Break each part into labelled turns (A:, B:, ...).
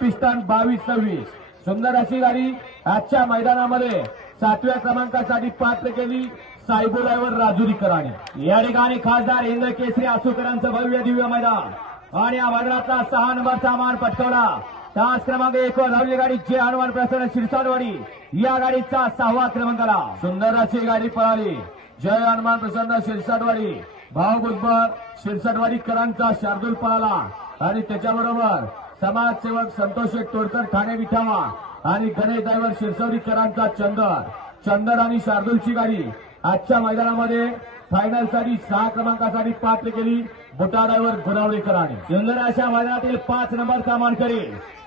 A: Piston बावीस सव्वीस. सुंदर अशी गाडी आजच्या मैदानामध्ये सातव्या क्रमांकासाठी पात्र केली सायबुलावर राजुरीकरांनी या ठिकाणी खासदार इंद्र केसरी आसुकरांचं भव्य दिव्य मैदान. आणि या मैदानातला सहा नंबरचा मान पटकवला. तास क्रमांक एक धावली गाडी जे हनुमान प्रसन्न शिरसानवाडी या गाडीचा सहावा क्रमांकाला सुंदर अशी गाडी पळाली. जय हनुमान प्रसन्न शिरसाटवाडी भाऊ भुजबळ शिरसाटवाडीकरांचा शार्दूल पळाला. आणि त्याच्याबरोबर समाजसेवक संतोष तोडकर ठाणे विठावा आणि गणेश ड्रायव्हर शिरसवडीकरांचा चंदर. चंदर आणि शार्दूलची गाडी. आजच्या मैदानामध्ये फायनलसाठी सहा क्रमांकासाठी पात्र केली बुटा ड्रायव्हर गुणावळीकरांनी सुंदर अशा मैदानातील पाच नंबरचा मानकरी.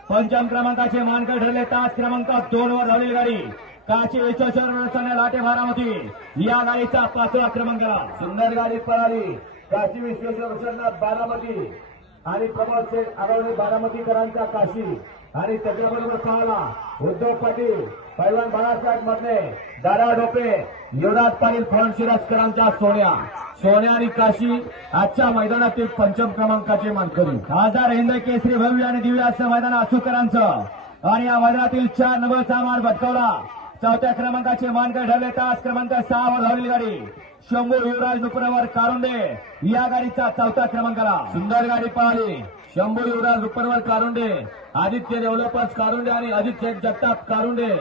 A: पंचम क्रमांकाचे मानकर ठरले तास क्रमांक दोन वर धावलेली गाडी विश्वेश्वर रचना लाटे बारामती. या गाडीचा पाचवा क्रमांकाला सुंदर गाडी पळाली. काशी विश्वेश्वर बारामती. आणि प्रमोद शेठ आरवणे बारामतीकरांचा काशी. आणि त्याच्याबरोबर पाहला उद्धव पाटील पैलवान बाळासाहेब मधले दादा डोपे युवराज पाटील फळशिराजकरांच्या सोन्या. सोन्या आणि काशी आजच्या मैदानातील पंचम क्रमांकाचे मानकरी. खासदार हिंद केसरी भव्य आणि दिव्य असं मैदान आसुकरांचं आणि या मैदानातील चार नंबरचा मान भटकवला. चौथ्या क्रमांकाचे मानकर ठरले तास क्रमांक सहा वर धावलेली गाडी. शंभू युवराज नुपुरवर कारुंडे. या गाडीचा चौथा क्रमांकाला. सुंदर गाडी पळाली शंभू युवराज नुपुरवर कारुंडे. आदित्य डेव्हलपर्स कारुंडे आणि अजित शेठ जगताप कारुंडे.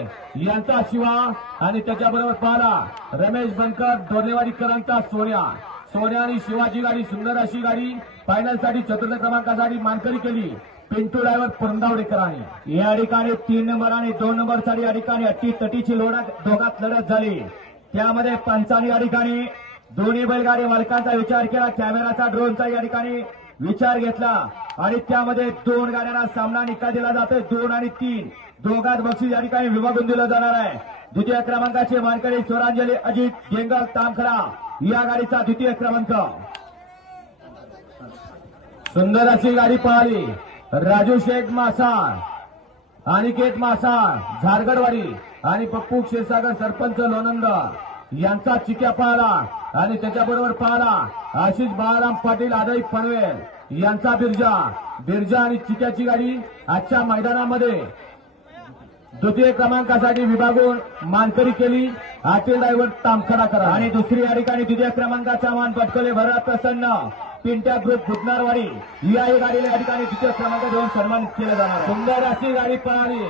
A: यांचा शिवा आणि त्याच्याबरोबर पाहिला रमेश बनकर डोर्नेवाडीकरांचा सोन्या. सोन्या आणि शिवाची गाडी सुंदर अशी गाडी. फायनलसाठी चतुर्थ क्रमांकासाठी मानकरी केली. पिंटू ड्रायव्हर पुरंदावडेकरांनी या ठिकाणी तीन नंबर आणि दोन नंबर या ठिकाणी अट्टी तटीची लोढा दोघात लढत झाली. त्यामध्ये पंचाने या ठिकाणी दोन्ही बैलगाडी मालकांचा विचार केला कॅमेराचा ड्रोनचा या ठिकाणी विचार घेतला. आणि त्यामध्ये दोन गाड्यांना सामना निकाल दिला जातोय. दोन आणि तीन. दोघात बक्षीस या ठिकाणी विभागून दिलं जाणार आहे. द्वितीय क्रमांकाचे मानकरी स्वरांजली अजित गेंगल तामखरा या गाडीचा द्वितीय क्रमांक. सुंदर अशी गाडी पळाली. राजू शेख मासाळ अनिकेत मासाळ झारगडवाडी आणि पप्पू क्षीरसागर सरपंच लोणंद यांचा चिक्या पाहला आणि त्याच्याबरोबर पाहला आशिष बाळाराम पाटील आदई पनवेल यांचा बिरजा. बिरजा आणि चिक्याची गाडी आजच्या मैदानामध्ये द्वितीय क्रमांकासाठी विभागून मानकरी केली. आतील ड्रायव्हर तामखडा करा. आणि दुसरी या ठिकाणी द्वितीय क्रमांकाचा मान पटकले भरत प्रसन्न पिंट्या ग्रुप भुतनारवाडी याही गाडीला या ठिकाणी द्वितीय क्रमांक देऊन सन्मानित केलं जाणार सुंदर अशी गाडी पळाली.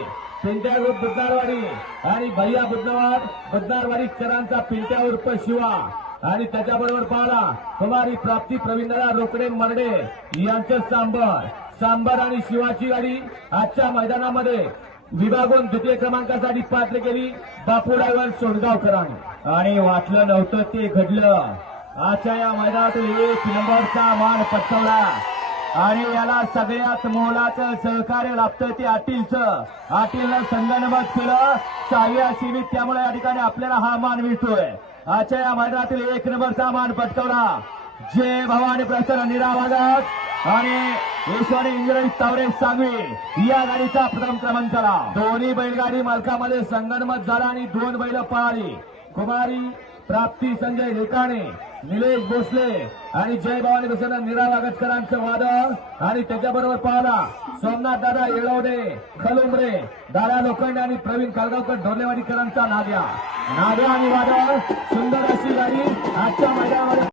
A: पिंट्या ग्रुप बुधनारवाडी आणि भैया बुधनार बुधनारवाडीकरांचा पिंट्या उर्फ शिवा. आणि त्याच्याबरोबर पाहला कुमारी प्राप्ती प्रवीणदादा रोकडे मरडे यांचं सांबर. सांबर आणि शिवाची गाडी आजच्या मैदानामध्ये विभागून द्वितीय क्रमांकासाठी पात्र केली बापू ड्रायव्हर सोडगावकरांनी आणि वाटलं नव्हतं ते घडलं. आजच्या या मैदानातील एक नंबरचा मान पटकवला. आणि याला सगळ्यात मोलाचं सहकार्य लाभतं ते अटीलचं अटीलनं संगणमत केलं. सहाव्या सीमित त्यामुळे या ठिकाणी आपल्याला हा मान मिळतोय. आजच्या या मैदानातील एक नंबरचा मान पटकवला. जय भवानी प्रसन्न निरावागत आणि ईश्वरी इंग्रजी तावरे सांगवी या गाडीचा प्रथम क्रमांकाला दोन्ही बैलगाडी मालकामध्ये संगणमत झाला आणि दोन बैल पळाली. कुमारी प्राप्ती संजय रेकाणे निलेश भोसले आणि जय भवानी प्रसन्न निरावागतकरांचं वादळ. आणि त्याच्याबरोबर पाहला सोमनाथ दादा येळवडे खलुमरे दादा लोखंडे आणि प्रवीण कालगावकर ढोलेवाडीकरांचा नाद्या नाद्या आणि वादळ सुंदर अशी गाडी आजच्या मैदानामध्ये